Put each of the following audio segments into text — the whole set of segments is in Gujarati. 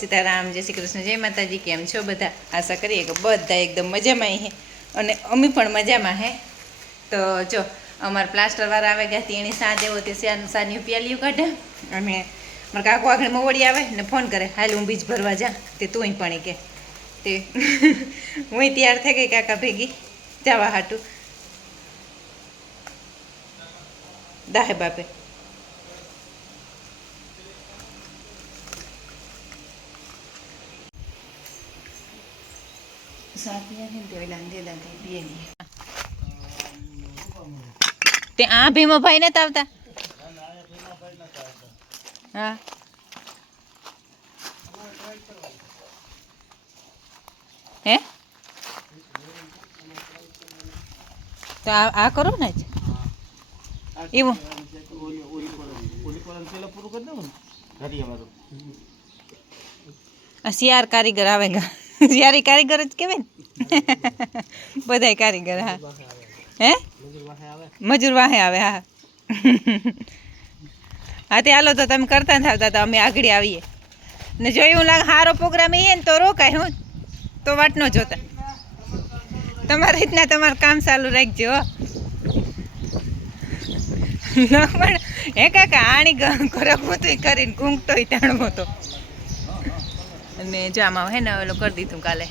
સીતારામ, જય શ્રી કૃષ્ણ, જય માતાજી. કેમ છો બધા? આશા કરીએ કે બધા એકદમ મજામાં હે અને અમે પણ મજામાં હે. તો જો અમારા પ્લાસ્ટરવાળા આવે ગયા હતી, એની સાંજ એવો તે સાની પ્યાલીઓ કાઢે અને મારા કાકો આગળ મવડી આવે ને ફોન કરે, હાલ હું બીજ ભરવા જા. તે તું પણ કે તે હું તૈયાર થઈ ગઈ કાકા ભેગી જવા હાટું દાહે બાપે. તે આ ભીમાભાઈ નથી આવતા? હા હે તો આ કરો ને જ એવું શિયાર કારીગર આવે ગા, શિયારી કારીગર જ કહેવાય ને. બધાય કારીગર. હા હે મજૂર વાહે આવે. હા હા તે હાલો તો તમે કરતા ને આવતા તો અમે આગળ આવીએ ને જો એવું લાગે સારો પ્રોગ્રામ એ ને તો રોકાય. હું તો વાટ ન જોતા, તમારી રીતના તમારું કામ ચાલુ રાખજો. પણ હે કાકા આણી ગરકવું તો કરીને ઘૂંઘતો તાણવો તો. અને જો આમાં હે ને ઓલું કરી દીધું કાલે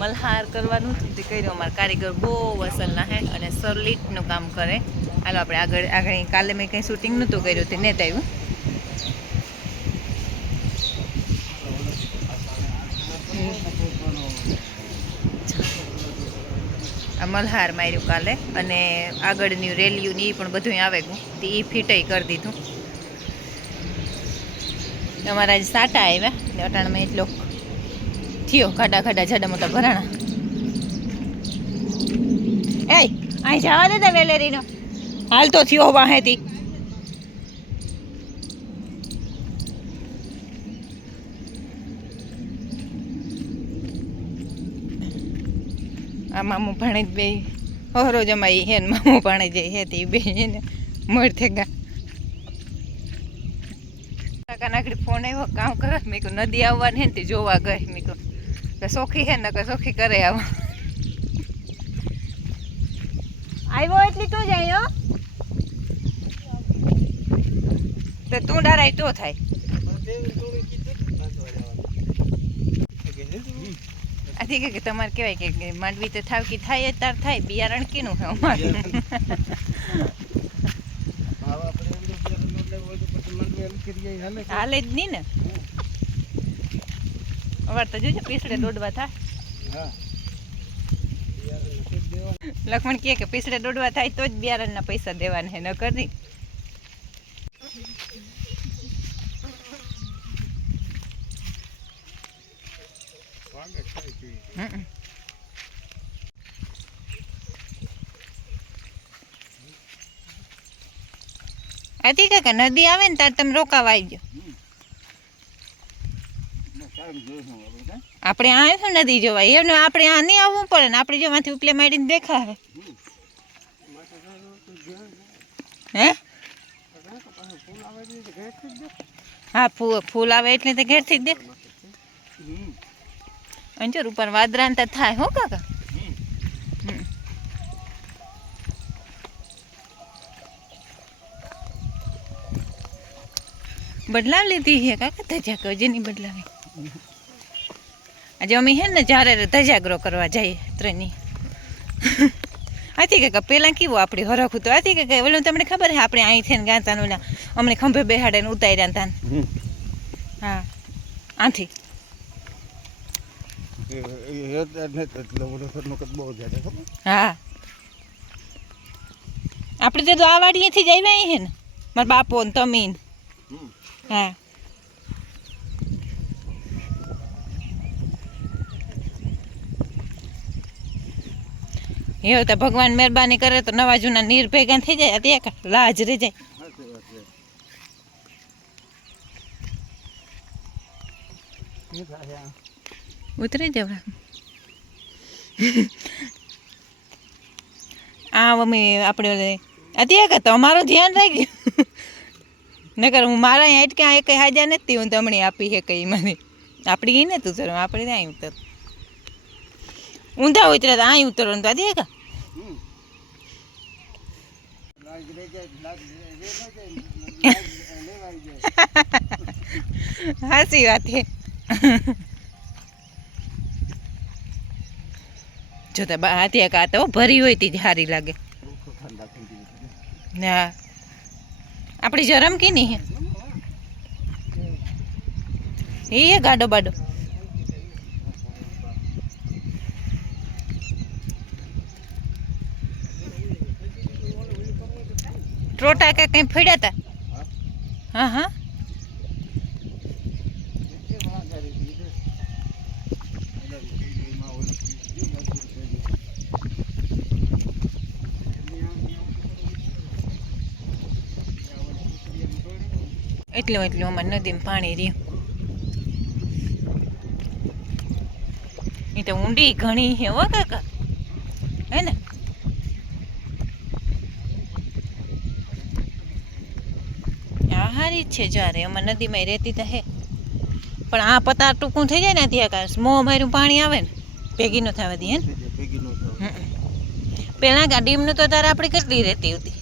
મલ્હાર કરવાનું હતું તે કર્યું. અમારા કારીગર બહુ અસલના હે અને સરલીટનું કામ કરે. હાલો આપણે આગળ કાલે મેં કંઈ શૂટિંગ નહોતું કર્યું તે નેત આવ્યું. આ મલ્હાર માર્યું કાલે અને આગળની રેલિયું ને એ પણ બધું આવે ગયું તે એ ફિટાઈ કરી દીધું. અમારા આજે સાટા આવ્યા ને અટાણમાં એટલો થયો ખાડા ખાડા જાડા મોટા ભરાણા. એ અહીં જવા દે વેલેરીનો હાલ તો થયો વાહેથી. આ મામું ભાણે જ બે હરો જમાઈ હે ને મામું ભાણે જાય હે તે બે ને મર થેગા. કાકા નાખડી ફોન આવ્યો કામ કરે. મેં કહું નદી આવવાની હે ને તે જોવા ગઈ. મેં કહું કે સોખી હે ને કે સોખી કરે આવા આવ્યો એટલી તો જાય. તો તું ડરાય તો થાય. આથી કે તમારે કહેવાય કે માંડવી તો થાવકી થાય તાર થાય. બિયારણ કીનું હે અમારું. હાલે જ નહીં ને. અવાર તો જોજો પીસડે દોડવા થાય. લક્ષ્મણ કહે કે પીસડે દોડવા થાય તો જ બિયારણના પૈસા દેવાના હે, ન કરી. આથી કાકા નદી આવે ને તાર તમે રોકાવા આવી ગયો. આપણે આ શું નદી જોવાય એમને આપણે આ નહીં આવવું પડે ને. આપણે જોવાથી ઉપલે માંડીને દેખાય. હે હા ફૂલ આવે એટલે તો ઘેરથી જ દેખ. અંજર ઉપર વાદરાન તો થાય. હો કાકા બદલાવ લીધી હે કાકા ધજા જેની બદલાવી. આજે અમે હે ને જ્યારે ધજાગરો કરવા જઈએ ત્રણની. આથી કાકા પેલા કેવું આપણી હરખું તો આથી કાકા ઓલું તમને ખબર હે આપણે અહીં થઈને ગાતા ઓલા અમને ખંભે બેહાડે ને ઉતાર્યા તા. હા આથી હા આપણે તો આ વાડીએથી જ આવ્યા હે ને મારા બાપો ને તમીન. હા એવું તો ભગવાન મહેરબાની કરે તો નવા જૂના નીર ભેગા થઈ જાય. ત્યાં લાજ રહી જાય. ઉતરી જવા આ અમે આપણે અત્યારે તમારું ધ્યાન રાખજો. નકર હું મારા અહીંયા અટક્યા એ કંઈ હાજા નથી હું તમને આપી હે કંઈ મને આપણી ગઈ ને તું સર આપણે ત્યાં ઉતર ઊંધા ઉતરે તો અહીં ઉતરવાનું તો દે કા હાસી વાત હે જોતા હાથિયા કા તો ભરી હોય તી સારી લાગે ના આપણી જરમ કી નહીં હે એ ગાડો બાડો ટ્રોટા કે કંઈ ફેડ્યા હતા હા હા એટલું અમારે નદીમાં પાણી રહ્યું એ તો ઊંડી ઘણી હે હો કાકા હે ને આ હારી જ છે જ્યારે અમારે નદીમાં રહેતી તો હે પણ આ પતાર ટૂંકું થઈ જાય ને ત્યાં કાંઈ મોં માર્યું પાણી આવે ને ભેગી ન થવા દે હે ને પેલા ગાડીમનું તો તારે આપણે કેટલી રહેતી હતી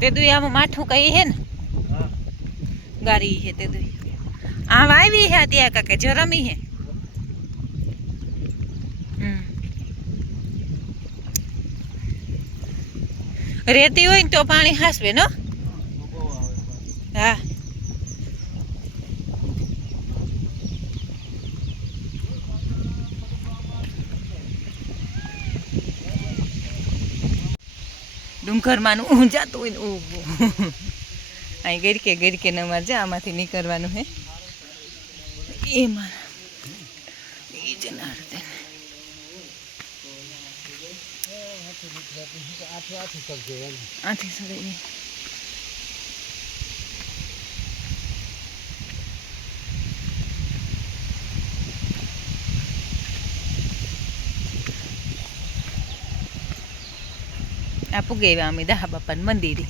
તે દુઈ આમાં માઠું કઈ હે ને ગારી હે તે દુઈ આમ આવી હે ત્યાં કાકે જરમી હે રેતી હોય ને તો પાણી હાસવે નો હા ડુંગરમાં હું જાતું હોય ને ઊભું અહીં ગરકે નમાર જા આમાંથી નીકળવાનું હે એ મારા એ જનાર્દન આથી સડે આ પુગે અમે દહા બાપાને મંદિરે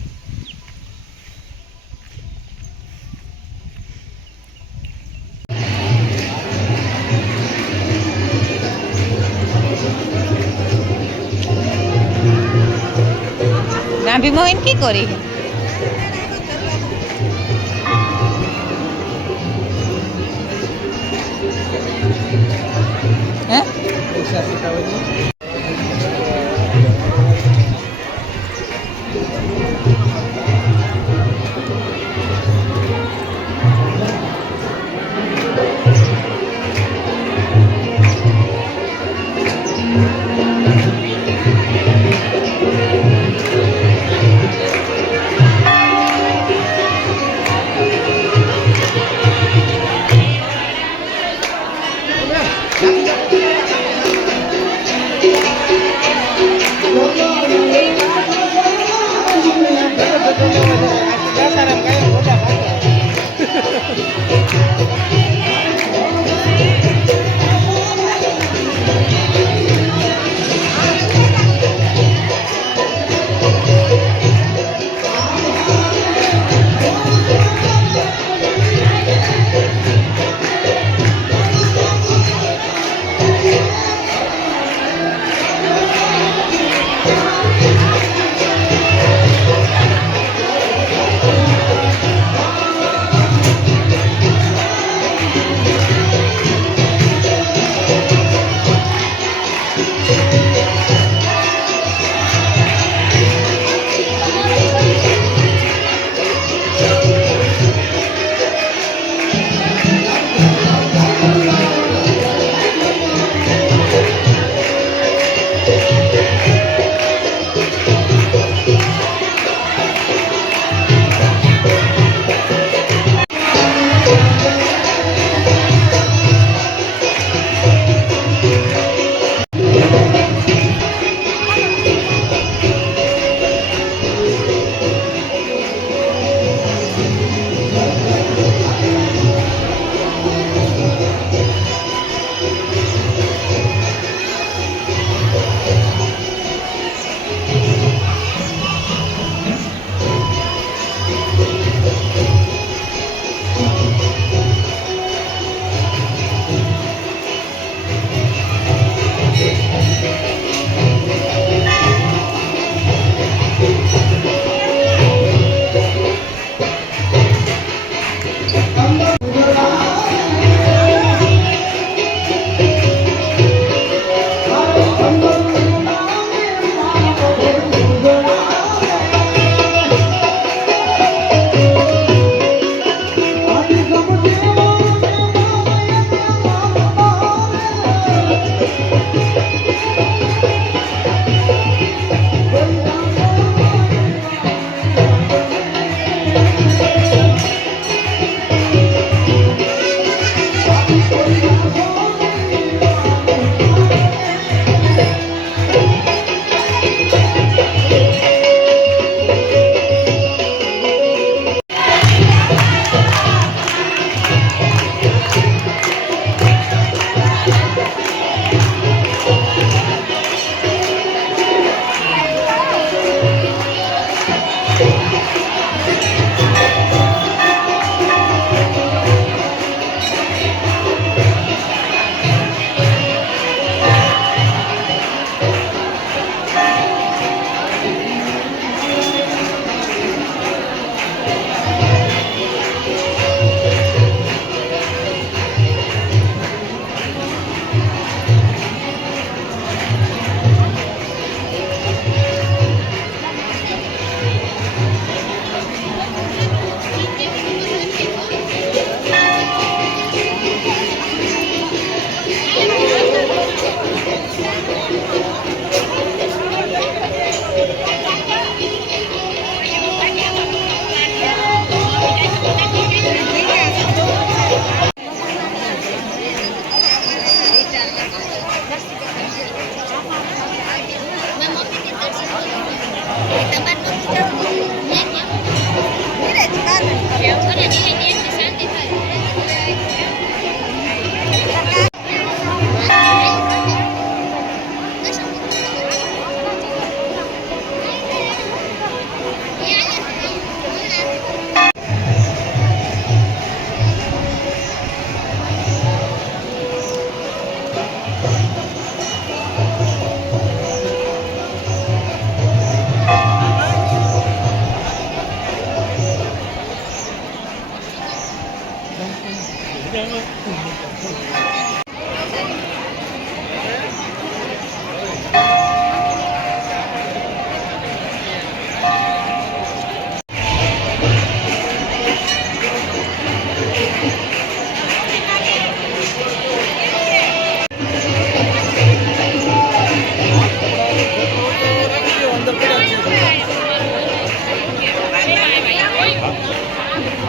નાભી મોહન কি করে হ্যাঁ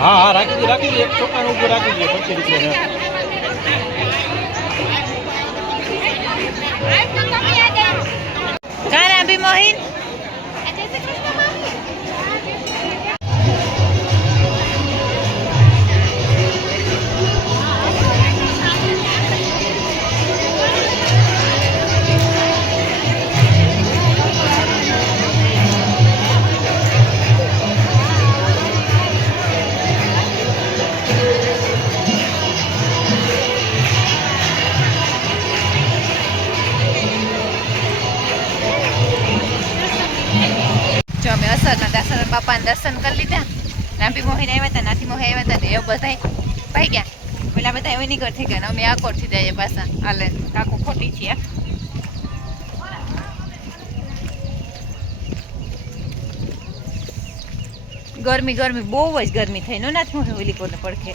હા હા રાખી દે એક છોકરાને ઊભું રાખી દે 25 રૂપિયા કાના બી મોહિન જો અમે અસરના દર્શન બાપાના દર્શન કરી લીધા. નાભી મોહીને આવ્યા હતા, નાથી મોહી આવ્યા હતા ને એ બધા પાઈ ગયા. પેલા બધા એવી નીકળ થઈ ગયા ને અમે આકોરથી જઈએ પાછા. હાલે કાકો ખોટી છીએ. ગરમી બહુ જ ગરમી થઈ નો નાથ મોહી ઓલી કોને પડખે